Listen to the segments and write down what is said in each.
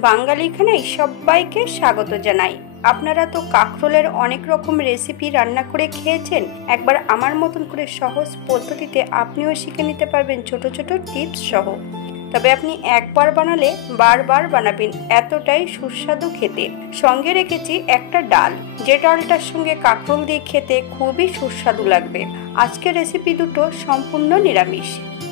বাঙালি খানায় সবাইকে স্বাগত জানাই। আপনারা তো কাঁকরোলের অনেক রকম রেসিপি রান্না করে খেয়েছেন। একবার আমার মতন করে সহজ পদ্ধতিতে আপনিও শিখে নিতে পারবেন ছোট ছোট টিপস সহ। তবে আপনি একবার বানালে বারবার বানাবেন, এতটাই সুস্বাদু খেতে। সঙ্গে রেখেছি একটা ডাল, যে ডালটার সঙ্গে কাঁকরোল দিয়ে খেতে খুবই সুস্বাদু লাগবে। আজকের রেসিপি দুটো সম্পূর্ণ নিরামিষ,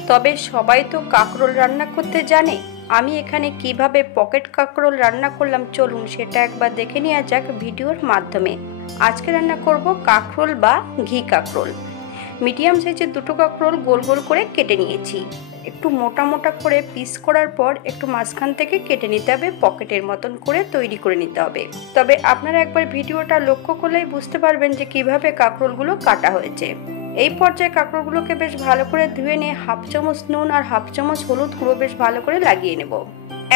তবে সবাই তো কাঁকরোল রান্না করতে জানে। আমি এখানে কিভাবে পকেট কাঁকরোল রান্না করলাম চলুন সেটা একবার দেখে নেওয়া যাক ভিডিওর মাধ্যমে। আজকে রান্না করব কাঁকরোল বা ঘি কাঁকরোল। মিডিয়াম সাইজের দুটো কাঁকরোল গোল গোল করে কেটে নিয়েছি। একটু মোটা মোটা করে পিস করার পর একটু মাঝখান থেকে কেটে নিতে হবে, পকেটের মতন করে তৈরি করে নিতে হবে। তবে আপনারা একবার ভিডিওটা লক্ষ্য করলেই বুঝতে পারবেন যে কিভাবে কাঁকরোলগুলো কাটা হয়েছে। এই পর্যায়ে কাঁকরোলগুলোকে বেশ ভালো করে ধুয়ে নিয়ে হাফ চামচ নুন আর হাফ চামচ হলুদ গুঁড়ো বেশ ভালো করে লাগিয়ে নেব।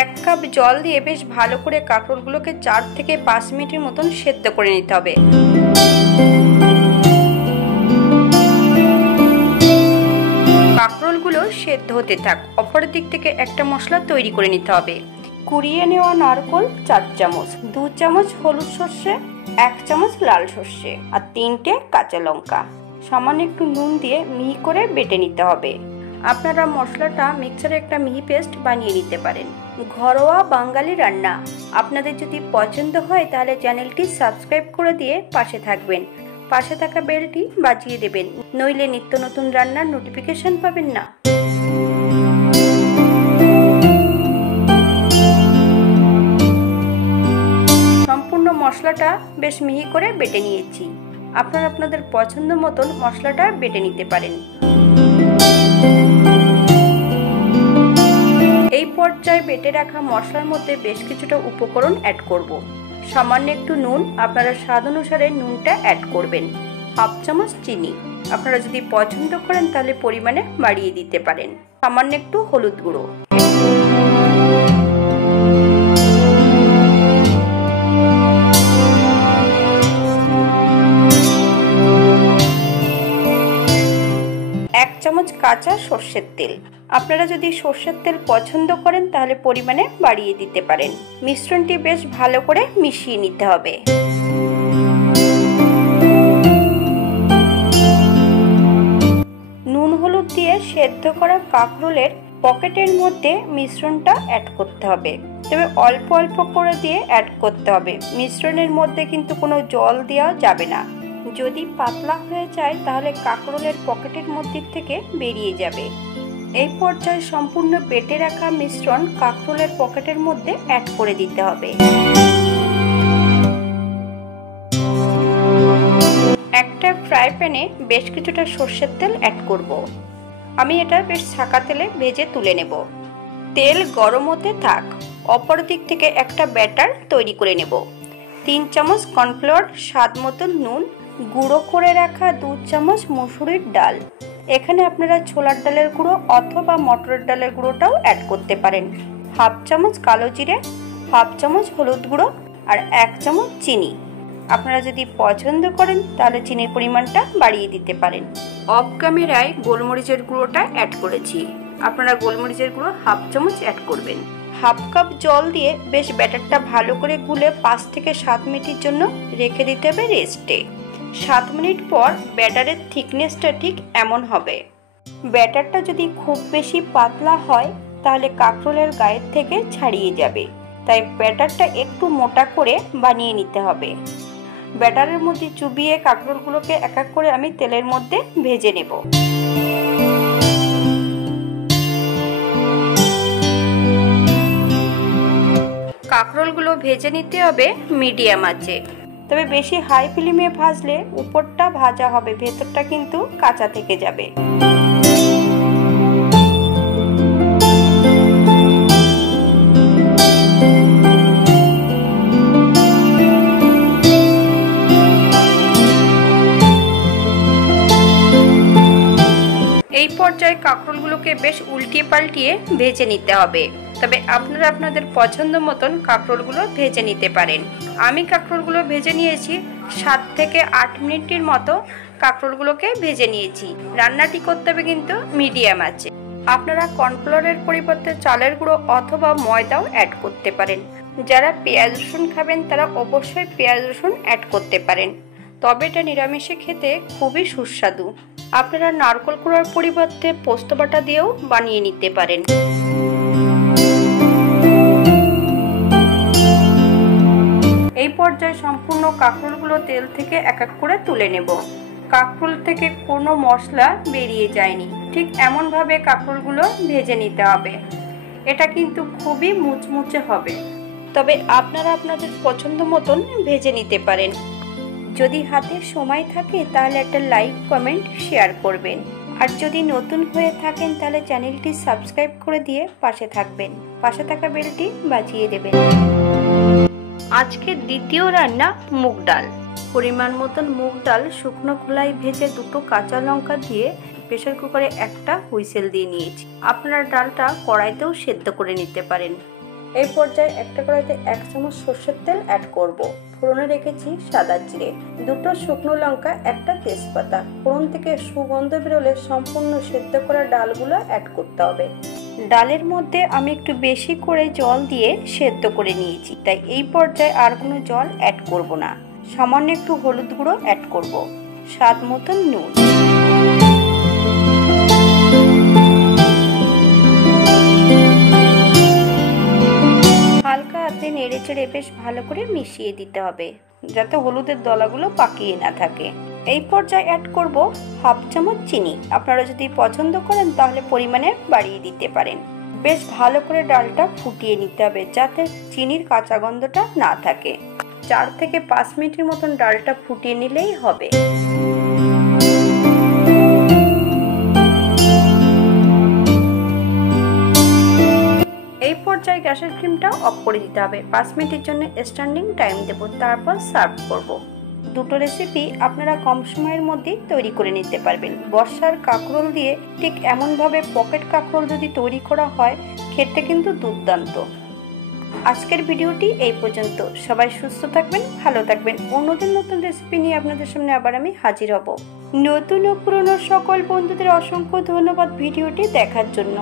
1 কাপ জল দিয়ে বেশ ভালো করে কাঁকরোলগুলোকে 4 থেকে 5 মিনিটের মতন সেদ্ধ করে নিতে হবে। কাঁকরোলগুলো সেদ্ধ হতে থাক, অপর দিক থেকে একটা মশলা তৈরি করে নিতে হবে। কুড়িয়ে নেওয়া নারকেল 4 চামচ, 2 চামচ হলুদ সর্ষে, 1 চামচ লাল সর্ষে আর 3টে কাঁচা লঙ্কা, সামান্য একটু নুন দিয়ে মিহি করে বেটে নিতে হবে। আপনারা মশলাটা মিক্সারে একটা মিহি পেস্ট বানিয়ে নিতে পারেন। ঘরোয়া বাঙালি রান্না আপনাদের যদি পছন্দ হয় তাহলে চ্যানেলটি সাবস্ক্রাইব করে দিয়ে পাশে থাকবেন। পাশে থাকা বেলটি বাজিয়ে দেবেন, নইলে নিত্য নতুন রান্নার নোটিফিকেশন পাবেন না। সম্পূর্ণ মশলাটা বেশ মিহি করে বেটে নিয়েছি। আপনারা আপনাদের পছন্দ মতন মশলাটা বেটে নিতে পারেন। এই পর্যায়ে বেটে রাখা মশলার মধ্যে বেশ কিছুটা উপকরণ অ্যাড করব। সামান্য একটু নুন, আপনারা স্বাদ অনুসারে নুনটা অ্যাড করবেন। হাফ চামচ চিনি, আপনারা যদি পছন্দ করেন তাহলে পরিমাণে বাড়িয়ে দিতে পারেন। সামান্য একটু হলুদ গুঁড়ো, চামচ কাঁচা সর্ষের তেল। আপনারা যদি সর্ষের তেল পছন্দ করেন তাহলে পরিমাণে বাড়িয়ে দিতে পারেন। মিশ্রণটি বেশ ভালো করে মিশিয়ে নিতে হবে। নুন হলুদ দিয়ে সেদ্ধ করা কাঁকরোলের পকেটের মধ্যে মিশ্রণটা অ্যাড করতে হবে, তবে অল্প অল্প করে দিয়ে অ্যাড করতে হবে। মিশ্রণের মধ্যে কিন্তু কোনো জল দেওয়া যাবে না। যদি পাতলা হয়ে যায় তাহলে কাঁকরোলের পকেটের মধ্যে থেকে বেরিয়ে যাবে। এই পর্যায়ে সম্পূর্ণ বেটে রাখা মিশ্রণ কাঁকরোলের পকেটের মধ্যে অ্যাড করে দিতে হবে। একটা ফ্রাই প্যানে বেশ কিছুটা সর্ষের তেল অ্যাড করব। আমি এটা বেশ ছাকা তেলে ভেজে তুলে নেব। তেল গরম হতে থাক, অপর দিক থেকে একটা ব্যাটার তৈরি করে নেব। 3 চামচ কর্নফ্লাওয়ার, স্বাদ মতো নুন, গুঁড়ো করে রাখা 2 চামচ মসুরির ডাল। এখানে আপনারা ছোলার ডালের গুঁড়ো অথবা মটরের ডালের গুঁড়োটাও অ্যাড করতে পারেন। হাফ চামচ কালো জিরে, হাফ চামচ হলুদ গুঁড়ো আর 1 চামচ চিনি। আপনারা যদি পছন্দ করেন তাহলে চিনির পরিমাণটা বাড়িয়ে দিতে পারেন। অফ ক্যামেরায় গোলমরিচের গুঁড়োটা অ্যাড করেছি, আপনারা গোলমরিচের গুঁড়ো হাফ চামচ অ্যাড করবেন। হাফ কাপ জল দিয়ে বেশ ব্যাটারটা ভালো করে গুলে 5 থেকে 7 মিনিটের জন্য রেখে দিতে হবে রেস্টে। 7 মিনিট পর ব্যাটারের থিকনেসটা ঠিক এমন হবে। ব্যাটারটা যদি খুব বেশি পাতলা হয় তাহলে কাঁকরোলের গায়ের থেকে ছাড়িয়ে যাবে, তাই ব্যাটারটা একটু মোটা করে বানিয়ে নিতে হবে। ব্যাটারের মধ্যে চুবিয়ে কাঁকরোলগুলোকে এক এক করে আমি তেলের মধ্যে ভেজে নেব। কাঁকরোলগুলো ভেজে নিতে হবে মিডিয়াম আঁচে, তবে বেশি হাই ফ্লেমে ভাজলে উপরটা ভাজা হবে, ভেতরটা কিন্তু কাঁচা থেকে যাবে। এই পর্যায়ে কাঁকরোলগুলোকে বেশ উল্টিয়ে পাল্টিয়ে ভেজে নিতে হবে, তবে আপনারা আপনাদের পছন্দ মতন কাঁকরোলগুলো ভেজে নিতে পারেন। আমি কাঁকরোলগুলো ভেজে নিয়েছি 7 থেকে 8 মিনিটের মতো কাঁকরোলগুলোকে ভেজে নিয়েছি। রান্নাটি করতে হবে কিন্তু মিডিয়াম আছে। আপনারা কর্নফ্লাওয়ারের পরিবর্তে চালের গুঁড়ো অথবা ময়দাও অ্যাড করতে পারেন। যারা পেঁয়াজ রসুন খাবেন তারা অবশ্যই পেঁয়াজ রসুন অ্যাড করতে পারেন, তবে এটা নিরামিষে খেতে খুবই সুস্বাদু। আপনারা নারকেল কুড়ার পরিবর্তে পোস্ত বাটা দিয়েও বানিয়ে নিতে পারেন। এই পর্যায়ে সম্পূর্ণ কাঁকরোলগুলো তেল থেকে এক এক করে তুলে নেব। কাঁকরোল থেকে কোনো মশলা বেরিয়ে যায়নি, ঠিক এমনভাবে কাঁকরোলগুলো ভেজে নিতে হবে। এটা কিন্তু খুবই মুচমুচে হবে, তবে আপনারা আপনাদের পছন্দ মতন ভেজে নিতে পারেন। যদি হাতে সময় থাকে তাহলে একটা লাইক কমেন্ট শেয়ার করবেন, আর যদি নতুন হয়ে থাকেন তাহলে চ্যানেলটি সাবস্ক্রাইব করে দিয়ে পাশে থাকবেন, পাশে থাকা বেলটি বাজিয়ে দেবেন। আজকের দ্বিতীয় রান্না মুগ ডাল। পরিমাণ মতন মুগ ডাল শুকনো খোলায় ভেজে দুটো কাঁচা লঙ্কা দিয়ে প্রেসার কুকারে একটা হুইসেল দিয়ে নিয়েছি। আপনারা ডালটা কড়াইতেও সেদ্ধ করে নিতে পারেন। এই পর্যায়ে একটা কড়াইতে 1 চামচ সর্ষের তেল অ্যাড করব। ফোড়নে রেখেছি সাদা জিরে, দুটো শুকনো লঙ্কা, একটা তেজপাতা। ফোড়ন থেকে সুগন্ধ বেরোলে সম্পূর্ণ সেদ্ধ করা ডালগুলো অ্যাড করতে হবে। ডালের মধ্যে আমি একটু বেশি করে জল দিয়ে সেদ্ধ করে নিয়েছি, তাই এই পর্যায়ে আর কোনো জল অ্যাড করব না। সামান্য একটু হলুদ গুঁড়ো অ্যাড করব, স্বাদ মতন নুন। হালকা হাতে নেড়ে চেড়ে বেশ ভালো করে মিশিয়ে দিতে হবে, যাতে হলুদের দলাগুলো পাকিয়ে না থাকে। এই পর্যায়ে অ্যাড করব 1/2 চামচ চিনি। আপনারা যদি পছন্দ করেন তাহলে পরিমাণে বাড়িয়ে দিতে পারেন। বেশ ভালো করে ডালটা ফুটিয়ে নিতে হবে, যাতে চিনির কাঁচা গন্ধটা না থাকে। 4 থেকে 5 মিনিটের মতন ডালটা ফুটিয়ে নিলেই হবে। এই পর্যায়ে গ্যাসের ফ্লেমটা অফ করে দিতে হবে। 5 মিনিটের জন্য স্ট্যান্ডিং টাইম দেব, তারপর সার্ভ করব। দুটো রেসিপি আপনারা কম সময়ের মধ্যেই তৈরি করে নিতে পারবেন। বর্ষার কাঁকরোল দিয়ে ঠিক এমনভাবে পকেট কাঁকরোল যদি তৈরি করা হয়, খেতে কিন্তু দুর্দান্ত। আজকের ভিডিওটি এই পর্যন্ত। সবাই সুস্থ থাকবেন, ভালো থাকবেন। অন্যদিন নতুন রেসিপি নিয়ে আপনাদের সামনে আবার আমি হাজির হব। নতুন ও পুরনো সকল বন্ধুদের অসংখ্য ধন্যবাদ ভিডিওটি দেখার জন্য।